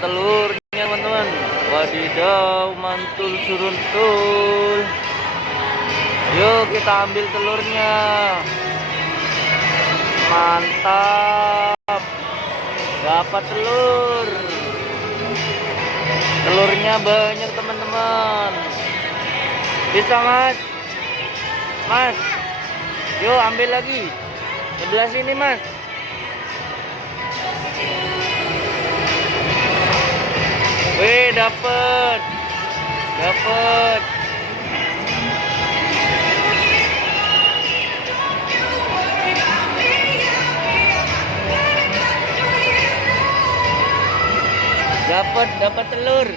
telurnya teman-teman. Wadidaw, mantul suruntul. Yuk kita ambil telurnya. Mantap, dapat telur. Telurnya banyak teman-teman. Bisa mas, mas, yuk ambil lagi sebelah sini mas. Wih, dapet. Dapat telur.